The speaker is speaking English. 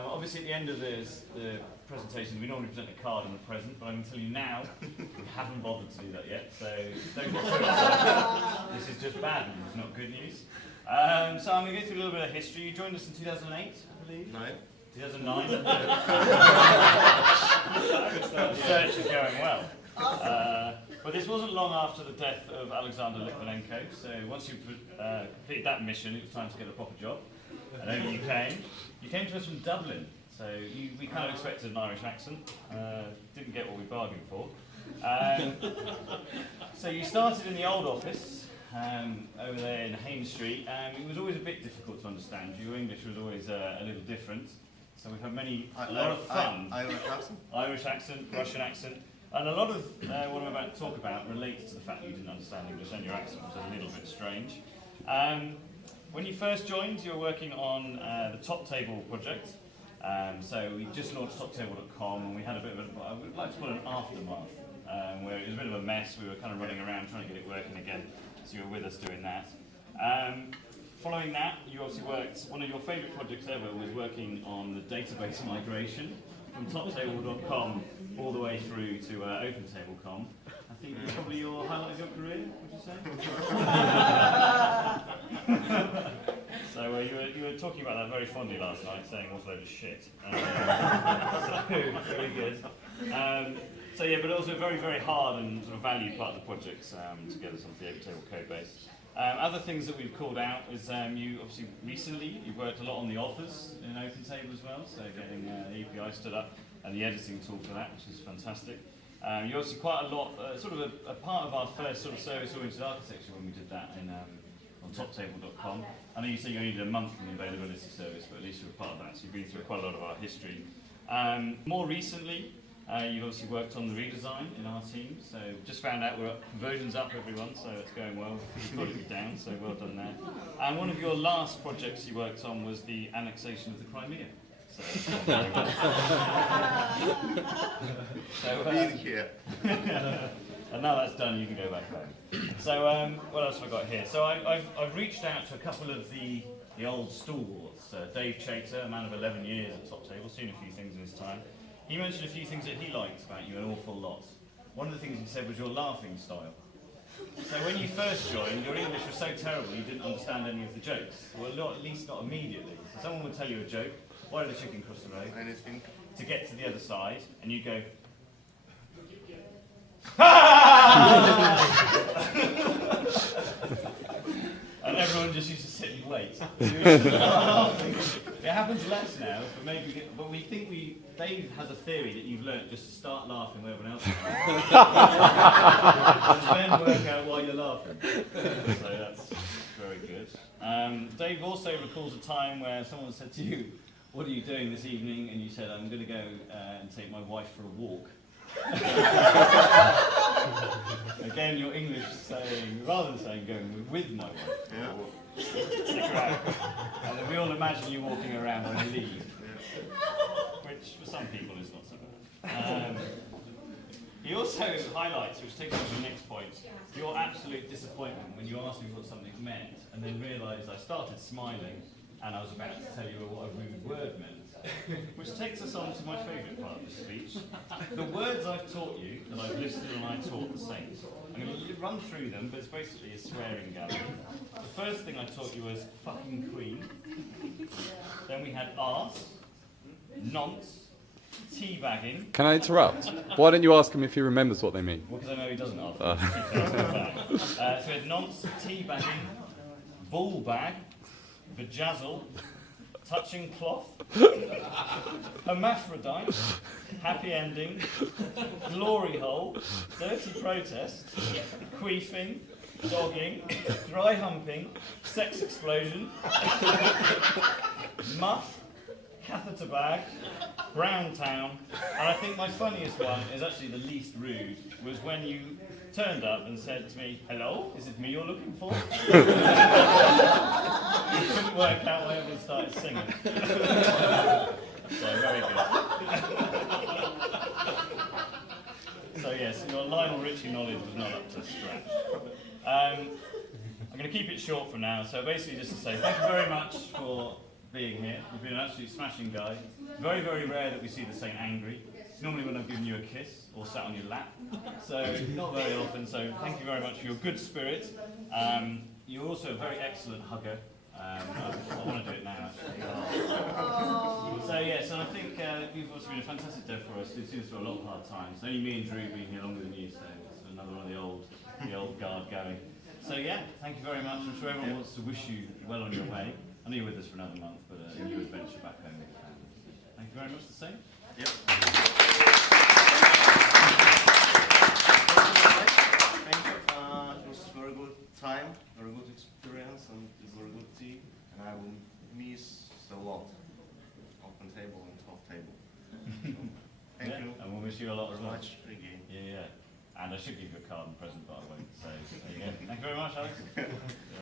Obviously, at the end of the presentation, we normally present a card and a present, but I can tell you now, we haven't bothered to do that yet, so don't get too excited. This is just bad news, not good news. So I'm going to go through a little bit of history. You joined us in 2008, I believe? 2009? The research is going well. But this wasn't long after the death of Alexander Litvinenko, so once you completed that mission, it was time to get a proper job. And over you came. You came to us from Dublin, so we kind of expected an Irish accent. Didn't get what we bargained for. So you started in the old office over there in Haines Street. It was always a bit difficult to understand. Your English was always a little different. So we've had a lot of fun. Irish accent, Russian accent. And a lot of what I'm about to talk about relates to the fact that you didn't understand English and your accent was a little bit strange. When you first joined, you were working on the Top Table project. So we just launched TopTable.com, and we had a bit of I would like to call it an aftermath, where it was a bit of a mess. We were kind of running around trying to get it working again, so you were with us doing that. Following that, you obviously worked, one of your favourite projects ever was working on the database migration from TopTable.com all the way through to OpenTable.com. I think it's probably your highlight of your career, would you say? So you were talking about that very fondly last night, saying what a load of shit. So very good. So yeah, but also a very, very hard and sort of valued part of the project to get us onto the OpenTable code base. Other things that we've called out is you obviously recently you've worked a lot on the offers in OpenTable as well, so getting the API stood up and the editing tool for that, which is fantastic. You obviously quite a lot, sort of a part of our first sort of service-oriented architecture when we did that on TopTable.com. I know you said you only did a month in the availability service, but at least you were part of that, so you've been through quite a lot of our history. More recently, you've obviously worked on the redesign in our team, so just found out conversion's up, everyone, so it's going well. You've got it down, so well done there. And one of your last projects you worked on was the annexation of the Crimea. So, and now that's done, you can go back home. So what else have I got here? So I've reached out to a couple of the old stalwarts. Dave Chater, a man of 11 years at TopTable, seen a few things in his time. He mentioned a few things that he liked about you, an awful lot. One of the things he said was your laughing style. So when you first joined, your English was so terrible you didn't understand any of the jokes. Well, not, at least not immediately. So someone would tell you a joke, why did the chicken cross the road? Anything. To get to the other side, and you'd go, and everyone just used to sit and wait. It happens less now, but we think Dave has a theory that you've learnt just to start laughing when everyone else is laughing. And then work out why you're laughing. So that's very good. Dave also recalls a time where someone said to you, "What are you doing this evening?" And you said, "I'm going to go and take my wife for a walk." Again, your English saying, rather than saying going with my wife, take her out. And then we all imagine you walking around on a lead, which for some people is not so bad. He also highlights, which takes us to the next point, your absolute disappointment when you asked me what something meant and then realised I started smiling and I was about to tell you what a rude word meant. Which takes us on to my favourite part of the speech. The words I've taught you, that I've listed when I taught the Saints. I'm going to run through them, but it's basically a swearing gallery. The first thing I taught you was fucking queen. Then we had arse, nonce, teabagging. Can I interrupt? Why don't you ask him if he remembers what they mean? Well, because I know he doesn't ask. So we had nonce, teabagging, bull bag, vajazzle, touching cloth, hermaphrodite, happy ending, glory hole, dirty protest, queefing, dogging, dry humping, sex explosion, muff, catheter bag, brown town, and I think my funniest one is actually the least rude, was when you turned up and said to me, "Hello, is it me you're looking for?" You couldn't work out why everyone started singing. So, very good. So yes, your Lionel Richie knowledge was not up to scratch. I'm going to keep it short for now, so basically just to say thank you very much for being here. You've been an absolute smashing guy. Very, very rare that we see the Saint angry. It's normally when I've given you a kiss or sat on your lap. So not very often. So thank you very much for your good spirit. You're also a very excellent hugger. I want to do it now, actually. So yes, and I think you've also been a fantastic dad for us. You've seen us through a lot of hard times. Only me and Drew being here longer than you, so it's another one of the old guard going. So yeah, thank you very much. I'm sure everyone wants to wish you well on your way. I know you're with us for another month, but a new adventure back home with your family. Thank you very much. The same. Yep. Thank you. It was a very good time, very good experience, and very good tea. And I will miss a lot. Open table and top table. So, thank you And we'll wish you a lot as very well. much again. Yeah. And I should give you a card and present, but I won't. So there you go. Thank you very much, Alex.